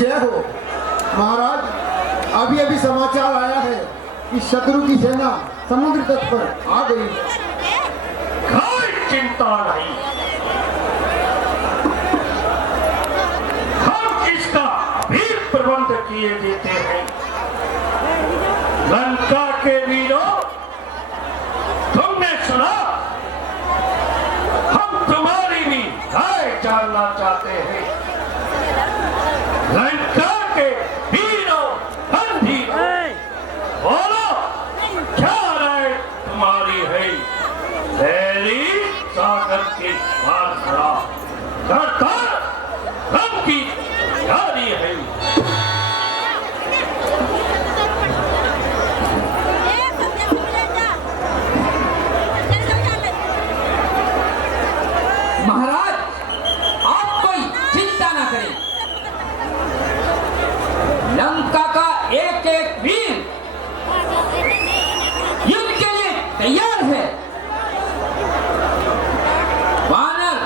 जय हो। महाराज, अभी अभी समाचार आया है कि शत्रु की सेना समुद्र तट पर आ गई। कोई चिंता नहीं, हम इसका भी प्रबंध किए देते हैं। लंका के वीरों, तुमने सुना, हम तुम्हारी भी राय जानना चाहते हैं। लंका के वीरों, बंधुओं, बोलो क्या राय तुम्हारी है? तेरी सागर के पार खड़ा करता रब की जारी है। महाराज, आप कोई चिंता ना करें। लंका का एक एक वीर युद्ध के लिए तैयार है। वानर,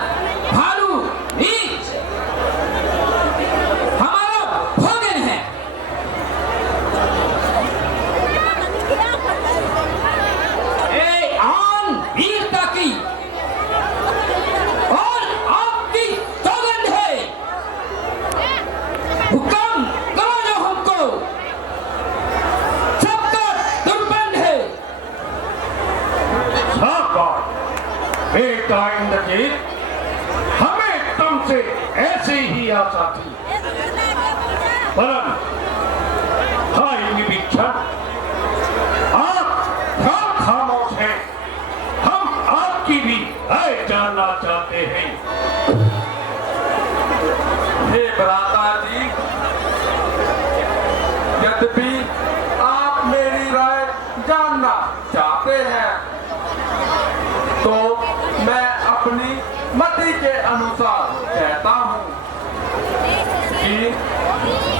भालू, रीछ हमारा भोजन है। आन वीरता की और आपकी सौगंध है। हुक्म करो जो हमको, सबका दुर्बंध है। बेटा इंद्रजीत, हमें तुमसे ऐसे ही आशा थी, परंतु भाई विभीषण, आप क्या खामोश हैं? हम आपकी भी राय जानना चाहते हैं। हे भ्राता जी, यद्यपि आप मेरी राय जानना चाहते हैं, तो मैं अपनी मति के अनुसार कहता हूँ कि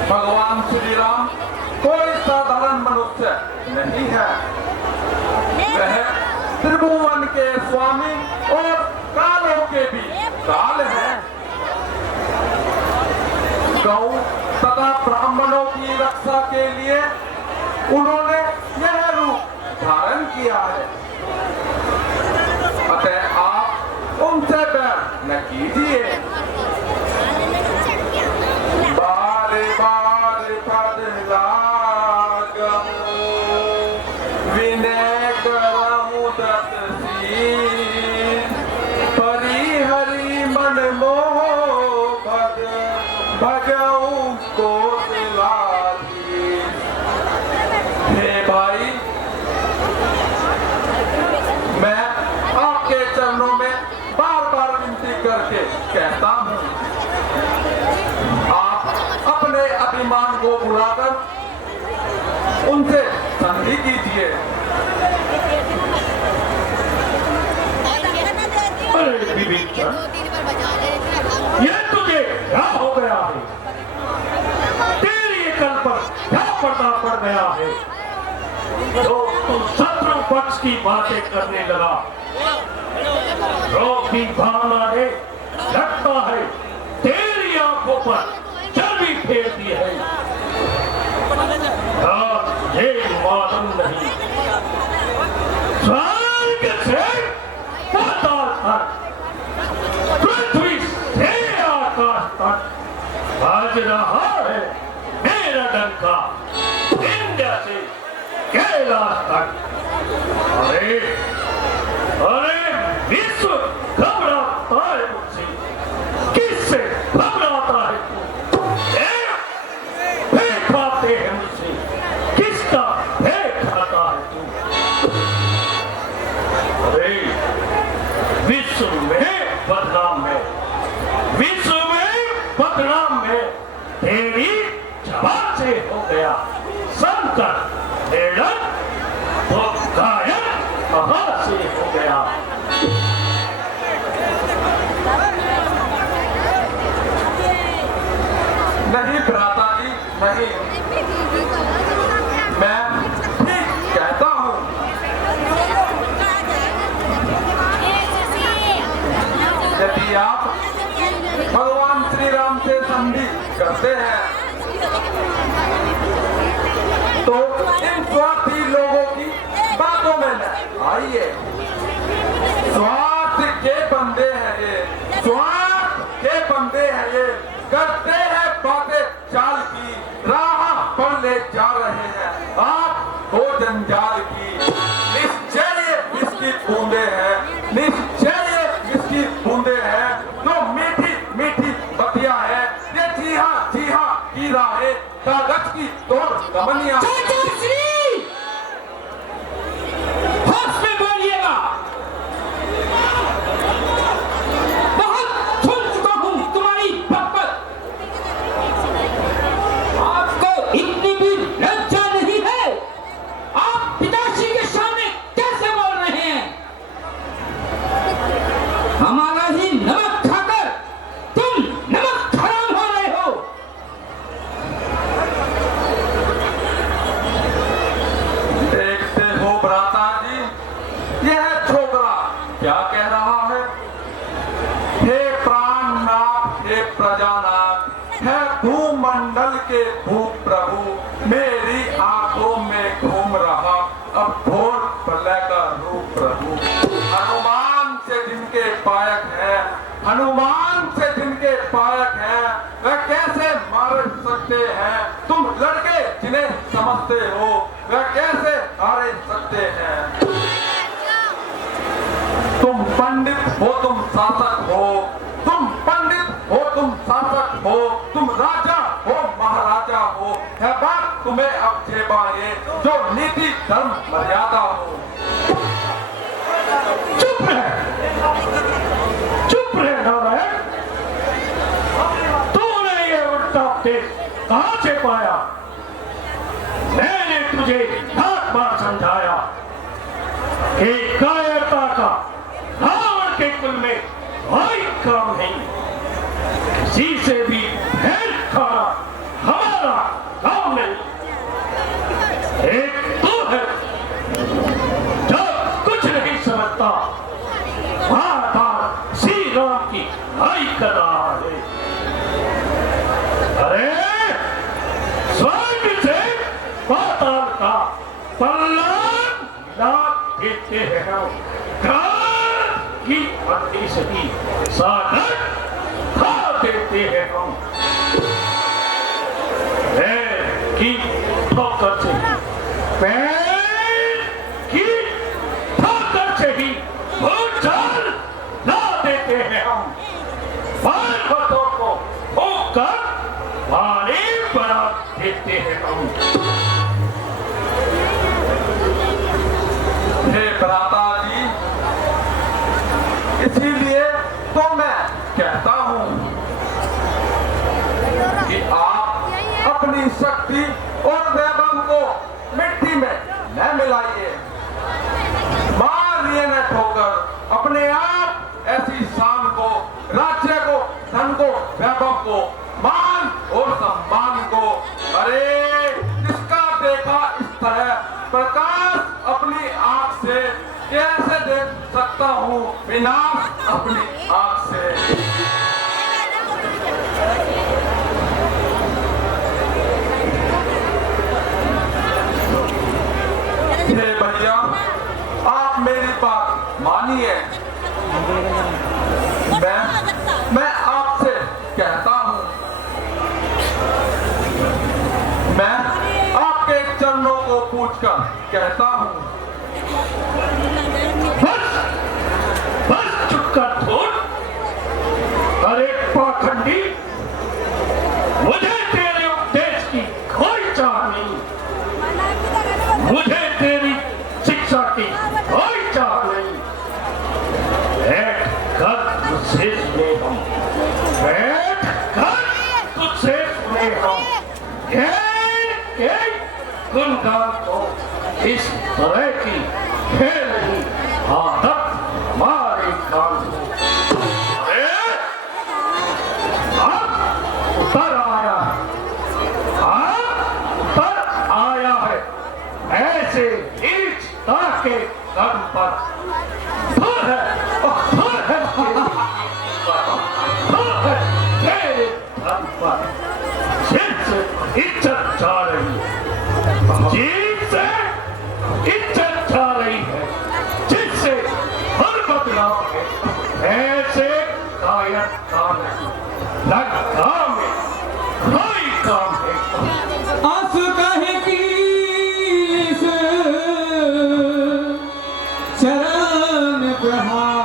भगवान श्री राम कोई साधारण मनुष्य नहीं है। वह त्रिभुवन के स्वामी और कालों के भी काल है। गौ तथा ब्राह्मणों की रक्षा के लिए उन्होंने यह रूप धारण किया है। अतः आप उनसे बैर न कीजिए। बार बार पद लागमु, विनय करमु दत्तशील, परिहरि मन मोह भज भजऊ कौशलाधीश। हे भाई, मैं आपके चरणों में बार बार विनती करके कहता हूँ, आप अपने अभिमान को बुलाकर उनसे संधि कीजिए। अरे विभीषण, ये तुझे क्या हो गया है? तेरी अकल पर क्या पर्दा पड़ गया है? तो तू शत्रु पक्ष की बातें करने लगा। रोग की भावना ने लगता है तेरी आंखों पर चर्बी फेर दी है। ये मालूम नहीं, स्वर्ग से पाताल तक, पृथ्वी से आकाश तक बज रहा है मेरा डंका, इंडिया से कैलाश तक। अरे अरे, विश्व घबराता है मुझसे। किससे घबराता है तू? भय खाते हैं मुझसे। किसका भय खाता है तू? अरे, विश्व में बदनाम है, विश्व में बदनाम है। तेरी जबान से हो गया संकट, हेड़न तो गायन कहाँ से हो गया? नहीं भ्राता जी, नहीं, मैं ठीक कहता हूँ। यदि आप भगवान श्री राम से संधि करते हैं बताइए। स्वार्थ के बंदे हैं ये, स्वार्थ के बंदे हैं ये, करते हैं बातें चाल की, राह पर ले जा रहे हैं आप हो जंजाल की। निश्चय इसकी बूंदे हैं, निश्चय इसकी बूंदे हैं, जो मीठी मीठी बतिया है, ये जी हाँ की राहें, कागज की तोड़ कमनिया। चाचा श्री होश में बोलिएगा, बहुत सुन चुका हूं तुम्हारी बकबक। आपको इतनी भी लज्जा नहीं है? आप पिताश्री के सामने कैसे बोल रहे हैं? हमारा ही नमक खाकर तुम नमक हराम हो रहे हो। देखते हो भ्राता जी, यह छोकरा क्या कह रहा है? हे प्राणनाथ, हे प्रजानाथ, है भूमंडल के भूप्रभु, मेरी आंखों में घूम रहा अब घोर प्रलय का रूप प्रभु। हनुमान से जिनके पायक है, हनुमान से जिनके पायक है, वह कैसे मार सकते हैं? तुम लड़के जिन्हें समझते हो, वह कैसे हारे सकते हैं? तुम पंडित हो, तुम शासक हो, तुम पंडित हो, तुम शासक हो, तुम राजा हो, महाराजा हो, है बात तुम्हें अब जेबाए जो नीति धर्म मर्यादा हो। चुप रहे नारायण, तूने ये उल्टा उपदेश कहां से पाया? मैंने तुझे लाख बार समझाया कि कायरता का रावण के कुल में कोई काम नहीं, किसी से भी भेंट खाना हमारा काम नहीं। एक तू है जो कुछ नहीं समझता, बार-बार श्री राम की लड़ाई कर रहा है। अरे स्वर्ग से पाताल का पल्ला लाद देते हैं हम, क्रांत की भक्ति से ही सागर खा देते हैं हम। पैर की ठोकर से, पैर की ठोकर से ही भूचाल ला देते हैं हम। पर्वतों को होकर पानी बना देते हैं हम। हे भ्राता जी, इसीलिए तो मैं कहता हूं कि आप अपनी शक्ति और वैभव को मिट्टी में न मिलाइए। मारिए न ठोकर अपने आप ऐसी शान को, राज्य को, धन को, वैभव को, मान और सम्मान को। अरे जिसका देखा इस तरह प्रकाश अपनी आंख से, कैसे देख सकता हूँ विनाश अपनी आंख से। हे भैया, आप मेरी बात मानिए। मैं आपसे कहता हूँ, मैं आपके चरणों को पूछकर कहता हूँ। बस चुप कर थोड़। अरे पाखंडी, मुझे तेरे उपदेश की कोई चाह नहीं, मुझे तेरी शिक्षा की कोई चाह नहीं। बैठ कर तुझसे सुने हम, बैठ कर तुझसे सुने हम। गुणगान को इस तरह की खेल रही आदत हमारे कान को। उतर आया है, उतर आया है ऐसे नीच तरह के कर्म पर। धुर है तेरे धर्म पर, जिससे इज्जत जा रही है, जिससे इज्जत जा रही है, काम है। आस कहे की इस चरण प्रहारा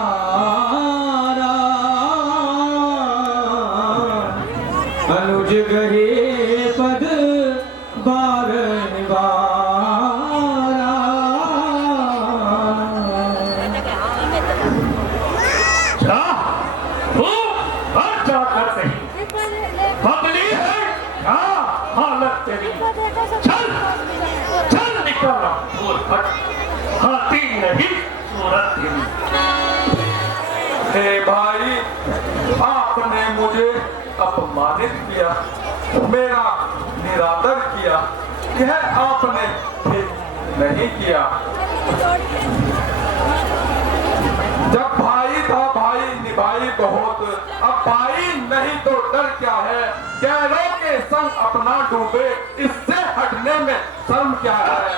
अनुज गहे पद बारन बारा। जा तू घर जाकर कहीं बदली है क्या हालत तेरी। चल चल निकल दूर हट, हाथी नहीं सूरत तेरी। हे भाई, आपने मुझे अपमानित किया, मेरा निरादर किया, यह आपने ठीक नहीं किया। जब भाई था भाई निभाई बहुत, अब भाई नहीं तो डर क्या है। गैरों के संग अपना डूबे, इससे हटने में शर्म क्या है।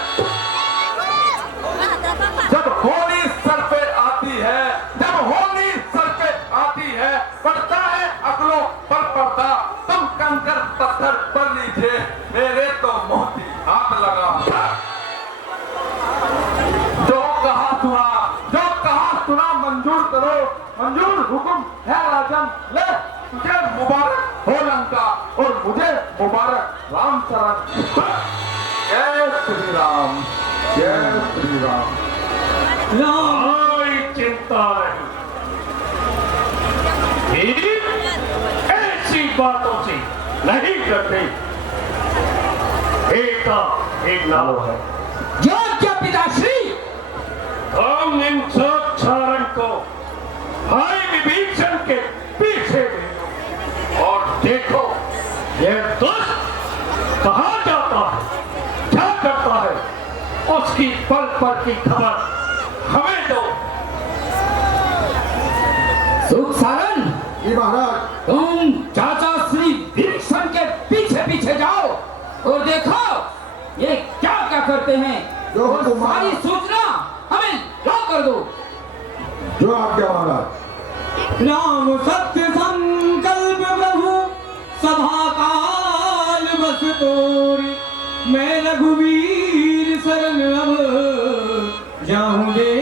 जब होली सर पे आती है, जब होली सर पे आती है, पड़ता है अकलों पर पर्दा। तुम कंकर पत्थर पर लीजिए, मेरे तो मोती हाथ लगा। जो कहा सुना मंजूर करो, मंजूर हुक्म है राजन। ले तुझे मुबारक हो लंका और मुझे मुबारक राम शरण। जय श्री राम, जय श्री राम। कोई चिंता नहीं, ऐसी बातों से नहीं करते। एक नाम है, योग्य पिताश्री, हम इन सब चारण को भाई विभीषण के पीछे भेजो और देखो यह दुष्ट कहाँ जाता है, क्या करता है, उसकी पल पल की खबर हमें दो। सुख सारण, जी महाराज। तुम चाचा श्री विभीषण के पीछे पीछे जाओ और देखो ये क्या क्या करते हैं। जो और तुम्हारा- सारी सूचना हमें ला कर दो। जो आज्ञा महाराज। राम सत्य संकल्प प्रभु सभा काल बस तोरी, मैं रघुवीर शरण अब जाऊं दे